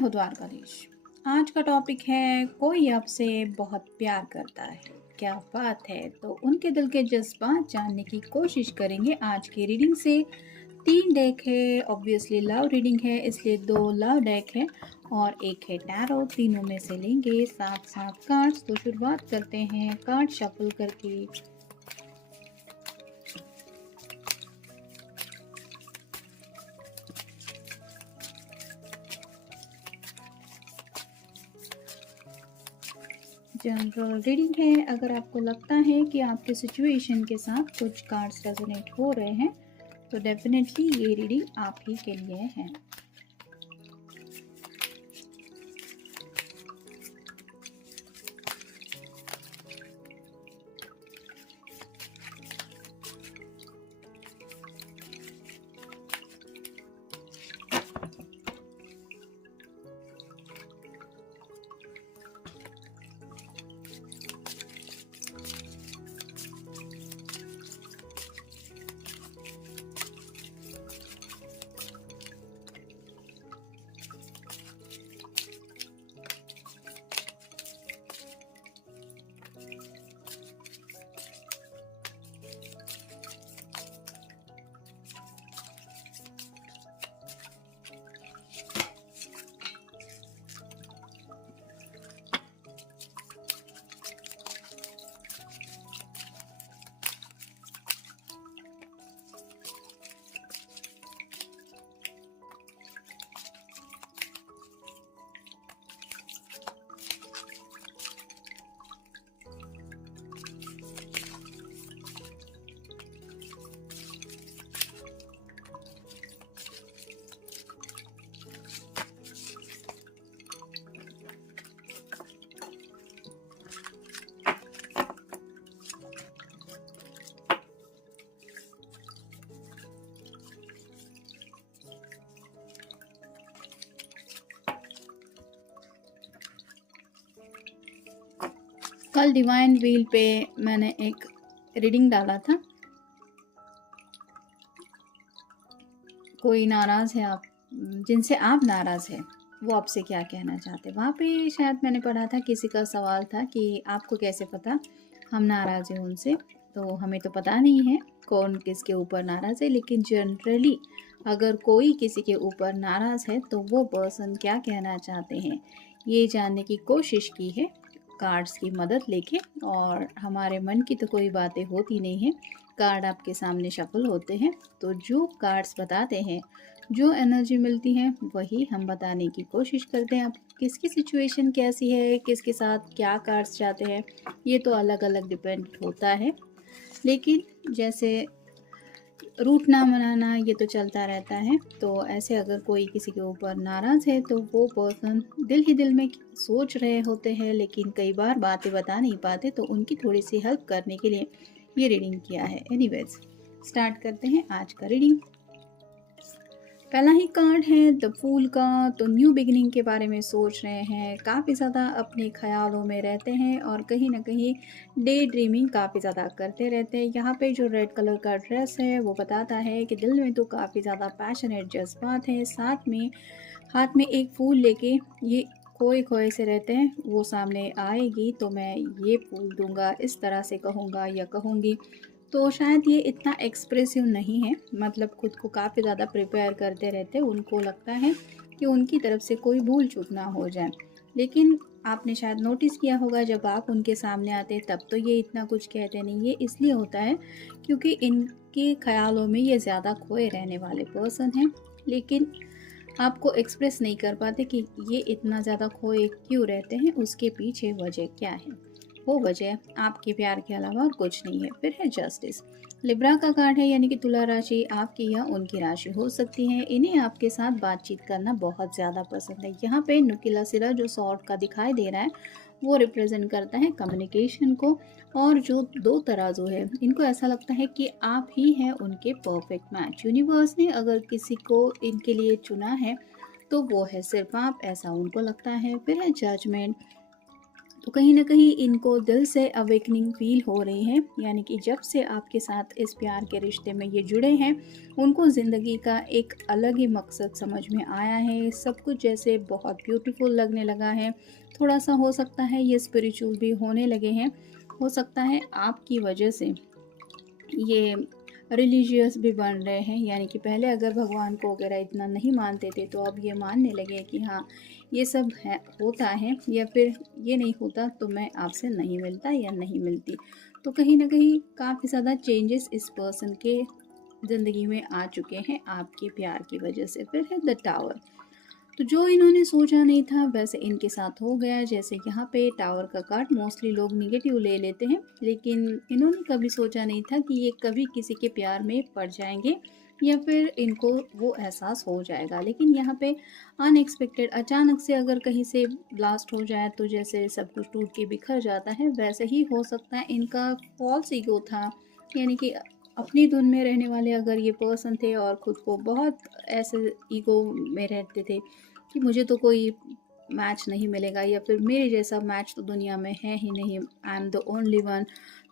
हूँ द्वारकाधीश। आज का टॉपिक है कोई आपसे बहुत प्यार करता है, क्या बात है। तो उनके दिल के जज्बात जानने की कोशिश करेंगे आज की रीडिंग से। 3 डेक है, ऑब्वियसली लव रीडिंग है इसलिए 2 लव डेक है और एक है टैरो। तीनों में से लेंगे 7 कार्ड्स। तो शुरुआत करते हैं कार्ड शफल करके। जनरल रीडिंग है। अगर आपको लगता है कि आपके सिचुएशन के साथ कुछ कार्ड्स रेजोनेट हो रहे हैं तो डेफिनेटली ये रीडिंग आप ही के लिए है। कल डिवाइन व्हील पे मैंने एक रीडिंग डाला था। कोई नाराज़ है, आप जिनसे आप नाराज़ हैं वो आपसे क्या कहना चाहते हैं। वहाँ पे शायद मैंने पढ़ा था, किसी का सवाल था कि आपको कैसे पता हम नाराज़ हैं उनसे। तो हमें तो पता नहीं है कौन किसके ऊपर नाराज़ है, लेकिन जनरली अगर कोई किसी के ऊपर नाराज़ है तो वो पर्सन क्या कहना चाहते हैं ये जानने की कोशिश की है कार्ड्स की मदद लेके। और हमारे मन की तो कोई बातें होती नहीं है, कार्ड आपके सामने शफल होते हैं तो जो कार्ड्स बताते हैं, जो एनर्जी मिलती है वही हम बताने की कोशिश करते हैं। अब किसकी सिचुएशन कैसी है, किसके साथ क्या कार्ड्स चाहते हैं, ये तो अलग अलग डिपेंड होता है। लेकिन जैसे रूठ ना मनाना ये तो चलता रहता है। तो ऐसे अगर कोई किसी के ऊपर नाराज़ है तो वो पर्सन दिल ही दिल में सोच रहे होते हैं, लेकिन कई बार बातें बता नहीं पाते। तो उनकी थोड़ी सी हेल्प करने के लिए ये रीडिंग किया है। एनीवेज स्टार्ट करते हैं आज का रीडिंग। पहला ही कार्ड है द फूल का। तो न्यू बिगिनिंग के बारे में सोच रहे हैं, काफ़ी ज़्यादा अपने ख्यालों में रहते हैं और कहीं ना कहीं डे ड्रीमिंग काफ़ी ज़्यादा करते रहते हैं। यहाँ पे जो रेड कलर का ड्रेस है वो बताता है कि दिल में तो काफ़ी ज़्यादा पैशनेट जज्बात हैं, साथ में हाथ में एक फूल लेके ये खोए खोए से रहते हैं। वो सामने आएगी तो मैं ये फूल दूंगा, इस तरह से कहूँगा या कहूँगी। तो शायद ये इतना एक्सप्रेसिव नहीं है, मतलब खुद को काफ़ी ज़्यादा प्रिपेयर करते रहते हैं। उनको लगता है कि उनकी तरफ से कोई भूल चूक ना हो जाए। लेकिन आपने शायद नोटिस किया होगा जब आप उनके सामने आते हैं तब तो ये इतना कुछ कहते नहीं। ये इसलिए होता है क्योंकि इनके ख्यालों में ये ज़्यादा खोए रहने वाले पर्सन हैं, लेकिन आपको एक्सप्रेस नहीं कर पाते कि ये इतना ज़्यादा खोए क्यों रहते हैं, उसके पीछे वजह क्या है। वो वजह आपके प्यार के अलावा और कुछ नहीं है। फिर है जस्टिस। लिब्रा का कार्ड है, यानी कि तुला राशि आपकी या उनकी राशि हो सकती है। इन्हें आपके साथ बातचीत करना बहुत ज़्यादा पसंद है। यहाँ पे नुकीला सिरा जो सॉर्ट का दिखाई दे रहा है वो रिप्रेजेंट करता है कम्युनिकेशन को। और जो 2 तराजू है, इनको ऐसा लगता है कि आप ही हैं उनके परफेक्ट मैच। यूनिवर्स ने अगर किसी को इनके लिए चुना है तो वो है सिर्फ आप, ऐसा उनको लगता है। फिर है जजमेंट। तो कहीं न कहीं इनको दिल से अवेकनिंग फ़ील हो रही है, यानी कि जब से आपके साथ इस प्यार के रिश्ते में ये जुड़े हैं, उनको ज़िंदगी का एक अलग ही मकसद समझ में आया है। सब कुछ जैसे बहुत ब्यूटीफुल लगने लगा है। थोड़ा-सा हो सकता है ये स्पिरिचुअल भी होने लगे हैं। हो सकता है आपकी वजह से ये रिलीजियस भी बन रहे हैं, यानी कि पहले अगर भगवान को वगैरह इतना नहीं मानते थे तो अब ये मानने लगे कि हाँ, ये सब है, होता है, या फिर ये नहीं होता तो मैं आपसे नहीं मिलता या नहीं मिलती। तो कहीं ना कहीं काफ़ी ज़्यादा चेंजेस इस पर्सन के ज़िंदगी में आ चुके हैं आपके प्यार की वजह से। फिर है द टावर। तो जो इन्होंने सोचा नहीं था वैसे इनके साथ हो गया। जैसे यहाँ पे टावर का कार्ड मोस्टली लोग निगेटिव ले लेते हैं, लेकिन इन्होंने कभी सोचा नहीं था कि ये कभी किसी के प्यार में पड़ जाएंगे या फिर इनको वो एहसास हो जाएगा। लेकिन यहाँ पे अनएक्सपेक्टेड अचानक से अगर कहीं से ब्लास्ट हो जाए तो जैसे सब कुछ टूट के बिखर जाता है, वैसे ही हो सकता है इनका फॉल्स ईगो था, यानी कि अपनी धुन में रहने वाले अगर ये पर्सन थे और खुद को बहुत ऐसे ईगो में रहते थे कि मुझे तो कोई मैच नहीं मिलेगा या फिर मेरे जैसा मैच तो दुनिया में है ही नहीं, I am the only one.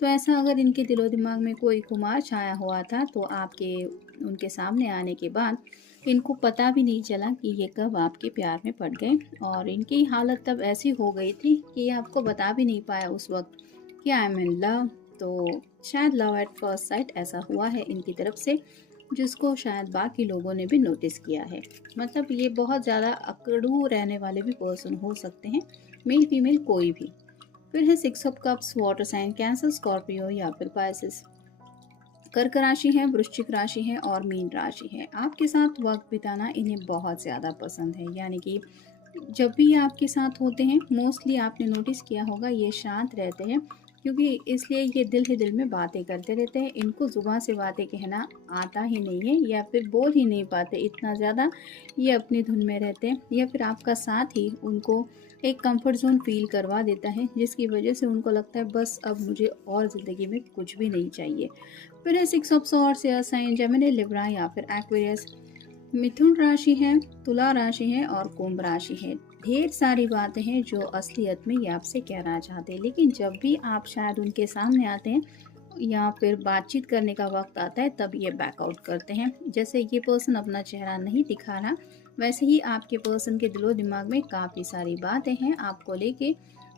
तो ऐसा अगर इनके दिलो दिमाग में कोई खुमार छाया हुआ था तो आपके उनके सामने आने के बाद इनको पता भी नहीं चला कि ये कब आपके प्यार में पड़ गए। और इनकी हालत तब ऐसी हो गई थी कि ये आपको बता भी नहीं पाया उस वक्त कि आई एम इन लव। तो शायद लव एट फर्स्ट साइट ऐसा हुआ है इनकी तरफ से, जिसको शायद बाकी लोगों ने भी नोटिस किया है। मतलब ये बहुत ज़्यादा अकड़ू रहने वाले भी पर्सन हो सकते हैं, मेल फीमेल कोई भी। फिर है six of cups, water sign, Cancer, Scorpio या फिर पाइसिस। कर्क राशि है, वृश्चिक राशि है और मीन राशि है। आपके साथ वक्त बिताना इन्हें बहुत ज़्यादा पसंद है, यानी कि जब भी ये आपके साथ होते हैं मोस्टली आपने नोटिस किया होगा ये शांत रहते हैं, क्योंकि इसलिए ये दिल ही दिल में बातें करते रहते हैं। इनको ज़ुबान से बातें कहना आता ही नहीं है या फिर बोल ही नहीं पाते, इतना ज़्यादा ये अपनी धुन में रहते हैं। या फिर आपका साथ ही उनको एक कंफर्ट जोन फील करवा देता है, जिसकी वजह से उनको लगता है बस अब मुझे और ज़िंदगी में कुछ भी नहीं चाहिए। फिर है six of swords, air sign, Gemini, Libra या फिर एक्वेरियस। मिथुन राशि है, तुला राशि है और कुंभ राशि है। ढेर सारी बातें हैं जो असलियत में ये आपसे कहना चाहते हैं, लेकिन जब भी आप शायद उनके सामने आते हैं या फिर बातचीत करने का वक्त आता है तब ये बैकआउट करते हैं। जैसे ये पर्सन अपना चेहरा नहीं दिखा रहा, वैसे ही आपके पर्सन के दिलो दिमाग में काफ़ी सारी बातें हैं आपको लेके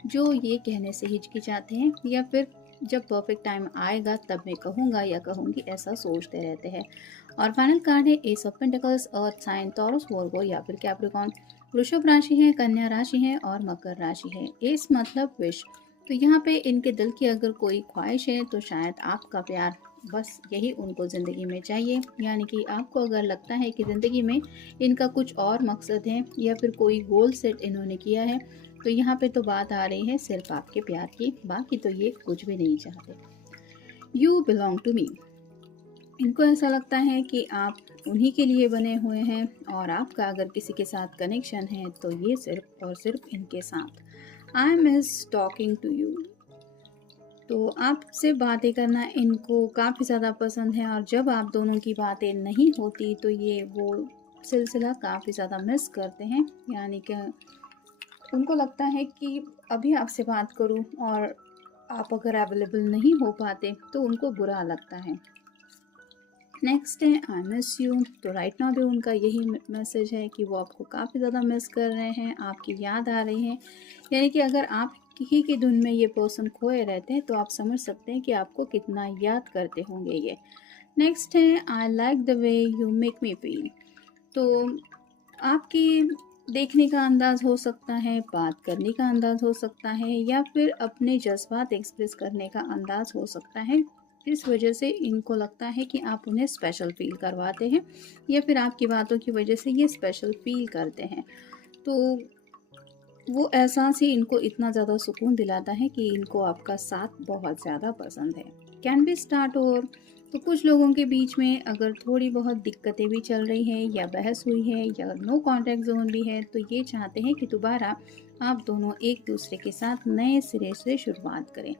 जो ये कहने से हिचकिचाते हैं, या फिर जब परफेक्ट टाइम आएगा तब मैं कहूँगा या कहूँगी ऐसा सोचते रहते हैं। और फाइनल कार्ड है ace of pentacles, earth sign, Taurus, Virgo या फिर कैप्रिकॉर्न। वृषभ राशि है, कन्या राशि है और मकर राशि है। एस मतलब विश। तो यहाँ पे इनके दिल की अगर कोई ख्वाहिश है तो शायद आपका प्यार, बस यही उनको ज़िंदगी में चाहिए। यानी कि आपको अगर लगता है कि ज़िंदगी में इनका कुछ और मकसद है या फिर कोई गोल सेट इन्होंने किया है, तो यहाँ पे तो बात आ रही है सिर्फ आपके प्यार की, बाकी तो ये कुछ भी नहीं चाहते। You belong to me. इनको ऐसा लगता है कि आप उन्हीं के लिए बने हुए हैं और आपका अगर किसी के साथ कनेक्शन है तो ये सिर्फ और सिर्फ इनके साथ। I am is talking to you. तो आपसे बातें करना इनको काफ़ी ज़्यादा पसंद है, और जब आप दोनों की बातें नहीं होती तो ये वो सिलसिला काफ़ी ज़्यादा मिस करते हैं। यानी कि उनको लगता है कि अभी आपसे बात करूं और आप अगर अवेलेबल नहीं हो पाते तो उनको बुरा लगता है। नेक्स्ट है आई मिस यू। तो राइट नाउ भी उनका यही मैसेज है कि वो आपको काफ़ी ज़्यादा मिस कर रहे हैं, आपकी याद आ रही है। यानी कि अगर आप ही की धुन में ये पर्सन खोए रहते हैं तो आप समझ सकते हैं कि आपको कितना याद करते होंगे ये। नेक्स्ट है I like the way you make me feel. तो आपकी देखने का अंदाज़ हो सकता है, बात करने का अंदाज़ हो सकता है या फिर अपने जज्बात एक्सप्रेस करने का अंदाज़ हो सकता है। इस वजह से इनको लगता है कि आप उन्हें स्पेशल फील करवाते हैं या फिर आपकी बातों की वजह से ये स्पेशल फील करते हैं। तो वो एहसास ही इनको इतना ज़्यादा सुकून दिलाता है कि इनको आपका साथ बहुत ज़्यादा पसंद है। Can be start over. तो कुछ लोगों के बीच में अगर थोड़ी बहुत दिक्कतें भी चल रही हैं या बहस हुई है या नो कॉन्टैक्ट जोन भी है तो ये चाहते हैं कि दोबारा आप दोनों एक दूसरे के साथ नए सिरे से शुरुआत करें।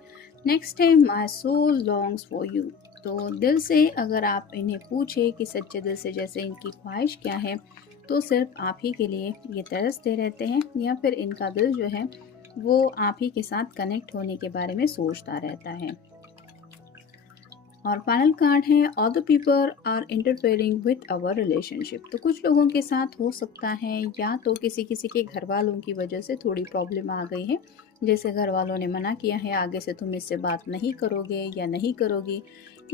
नेक्स्ट है my soul longs for you. तो दिल से अगर आप इन्हें पूछे कि सच्चे दिल से जैसे इनकी ख्वाहिश क्या है, तो सिर्फ आप ही के लिए ये तरसते रहते हैं या फिर इनका दिल जो है वो आप ही के साथ कनेक्ट होने के बारे में सोचता रहता है। और फाइनल कार्ड है other people are interfering with our relationship. तो कुछ लोगों के साथ हो सकता है या तो किसी किसी के घर वालों की वजह से थोड़ी प्रॉब्लम आ गई है, जैसे घर वालों ने मना किया है आगे से तुम इससे बात नहीं करोगे या नहीं करोगी,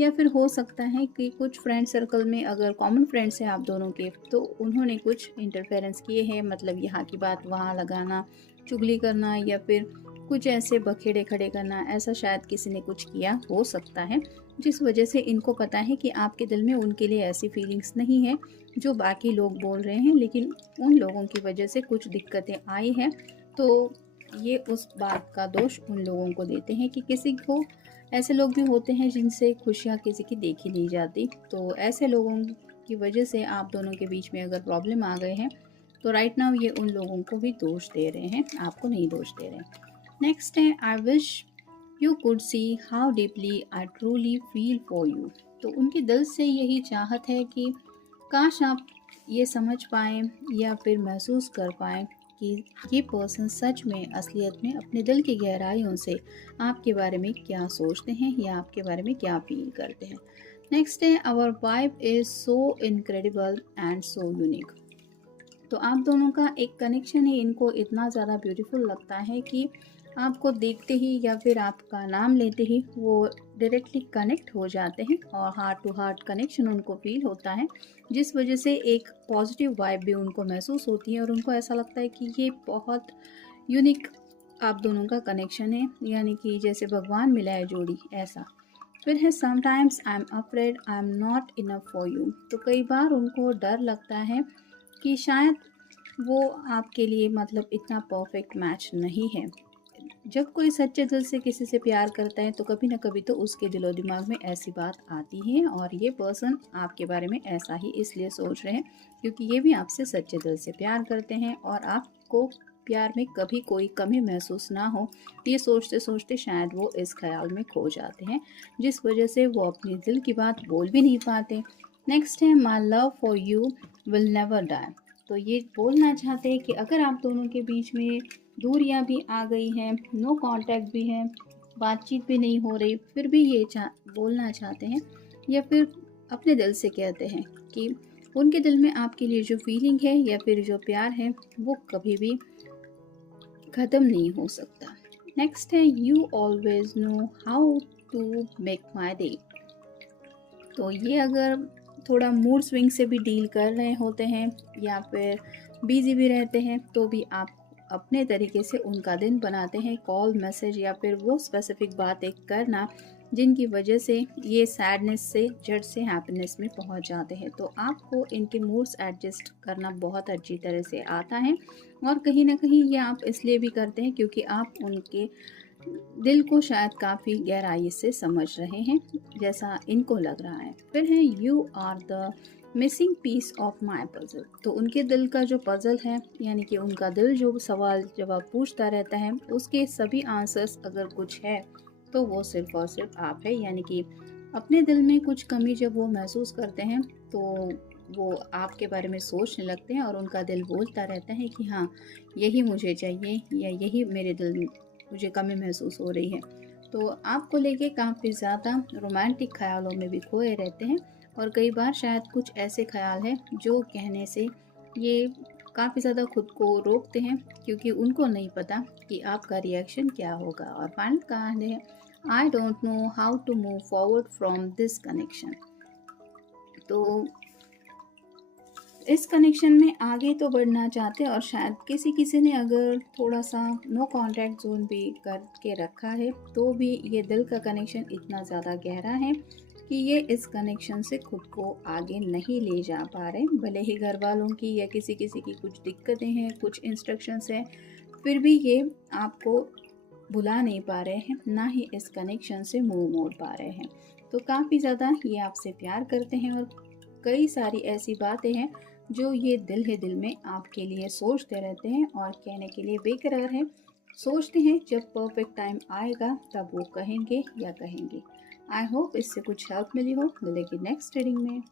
या फिर हो सकता है कि कुछ फ्रेंड सर्कल में अगर कॉमन फ्रेंड्स हैं आप दोनों के तो उन्होंने कुछ इंटरफेरेंस किए हैं, मतलब यहाँ की बात वहाँ लगाना, चुगली करना या फिर कुछ ऐसे बखेड़े खड़े करना, ऐसा शायद किसी ने कुछ किया हो सकता है, जिस वजह से इनको पता है कि आपके दिल में उनके लिए ऐसी फीलिंग्स नहीं है जो बाकी लोग बोल रहे हैं, लेकिन उन लोगों की वजह से कुछ दिक्कतें आई हैं। तो ये उस बात का दोष उन लोगों को देते हैं कि किसी को, ऐसे लोग भी होते हैं जिनसे खुशियाँ किसी की देखी नहीं जाती, तो ऐसे लोगों की वजह से आप दोनों के बीच में अगर प्रॉब्लम आ गए हैं तो राइट नाउ ये उन लोगों को भी दोष दे रहे हैं, आपको नहीं दोष दे रहे हैं। नेक्स्ट है I wish you could see how deeply I truly feel for you. तो उनके दिल से यही चाहत है कि काश आप ये समझ पाएँ या फिर महसूस कर पाएँ कि ये पर्सन सच में असलियत में अपने दिल की गहराइयों से आपके बारे में क्या सोचते हैं या आपके बारे में क्या फील करते हैं। नेक्स्ट है our vibe is so incredible and so unique. तो आप दोनों का एक कनेक्शन ही इनको इतना ज़्यादा ब्यूटीफुल लगता है कि आपको देखते ही या फिर आपका नाम लेते ही वो डायरेक्टली कनेक्ट हो जाते हैं और हार्ट टू हार्ट कनेक्शन उनको फील होता है, जिस वजह से एक पॉजिटिव वाइब भी उनको महसूस होती है और उनको ऐसा लगता है कि ये बहुत यूनिक आप दोनों का कनेक्शन है, यानी कि जैसे भगवान मिलाए जोड़ी ऐसा। फिर है sometimes I am afraid I am not enough for you. तो कई बार उनको डर लगता है कि शायद वो आपके लिए मतलब इतना परफेक्ट मैच नहीं है। जब कोई सच्चे दिल से किसी से प्यार करता है तो कभी ना कभी तो उसके दिलो दिमाग में ऐसी बात आती है और ये पर्सन आपके बारे में ऐसा ही इसलिए सोच रहे हैं क्योंकि ये भी आपसे सच्चे दिल से प्यार करते हैं और आपको प्यार में कभी कोई कमी महसूस ना हो, ये सोचते सोचते शायद वो इस ख्याल में खो जाते हैं, जिस वजह से वो अपने दिल की बात बोल भी नहीं पाते। नेक्स्ट है my love for you will never die. तो ये बोलना चाहते हैं कि अगर आप दोनों के बीच में दूरियां भी आ गई हैं, नो कांटेक्ट भी है, बातचीत भी नहीं हो रही, फिर भी ये बोलना चाहते हैं या फिर अपने दिल से कहते हैं कि उनके दिल में आपके लिए जो फीलिंग है या फिर जो प्यार है वो कभी भी ख़त्म नहीं हो सकता। नेक्स्ट है you always know how to make my day. तो ये अगर थोड़ा मूड स्विंग से भी डील कर रहे होते हैं या फिर बिजी भी रहते हैं तो भी आप अपने तरीके से उनका दिन बनाते हैं, कॉल मैसेज या फिर वो स्पेसिफिक बातें करना जिनकी वजह से ये सैडनेस से झट से हैप्पीनेस में पहुंच जाते हैं। तो आपको इनके मूड्स एडजस्ट करना बहुत अच्छी तरह से आता है और कहीं ना कहीं ये आप इसलिए भी करते हैं क्योंकि आप उनके दिल को शायद काफ़ी गहराई से समझ रहे हैं, जैसा इनको लग रहा है। फिर है you are the missing piece of my puzzle. तो उनके दिल का जो पजल है, यानी कि उनका दिल जो सवाल जवाब पूछता रहता है उसके सभी आंसर्स अगर कुछ है तो वो सिर्फ और सिर्फ आप है। यानी कि अपने दिल में कुछ कमी जब वो महसूस करते हैं तो वो आपके बारे में सोचने लगते हैं और उनका दिल बोलता रहता है कि हाँ यही मुझे चाहिए या यही मेरे दिल में मुझे कमी महसूस हो रही है। तो आपको लेके काफ़ी ज़्यादा रोमांटिक ख्यालों में भी खोए रहते हैं और कई बार शायद कुछ ऐसे ख्याल हैं जो कहने से ये काफ़ी ज़्यादा खुद को रोकते हैं क्योंकि उनको नहीं पता कि आपका रिएक्शन क्या होगा। और फाइनल कहानी है I don't know how to move forward from this connection. तो इस कनेक्शन में आगे तो बढ़ना चाहते हैं और शायद किसी किसी ने अगर थोड़ा सा नो कांटेक्ट जोन भी करके रखा है तो भी ये दिल का कनेक्शन इतना ज़्यादा गहरा है कि ये इस कनेक्शन से खुद को आगे नहीं ले जा पा रहे। भले ही घर वालों की या किसी किसी की कुछ दिक्कतें हैं, कुछ इंस्ट्रक्शंस हैं, फिर भी ये आपको भुला नहीं पा रहे हैं, ना ही इस कनेक्शन से मुंह मोड़ पा रहे हैं। तो काफ़ी ज़्यादा ये आपसे प्यार करते हैं और कई सारी ऐसी बातें हैं जो ये दिल है दिल में आपके लिए सोचते रहते हैं और कहने के लिए बेकरार हैं। सोचते हैं जब परफेक्ट टाइम आएगा तब वो कहेंगे या कहेंगे। आई होप इससे कुछ हेल्प मिली हो। मिलेगी नेक्स्ट रीडिंग में।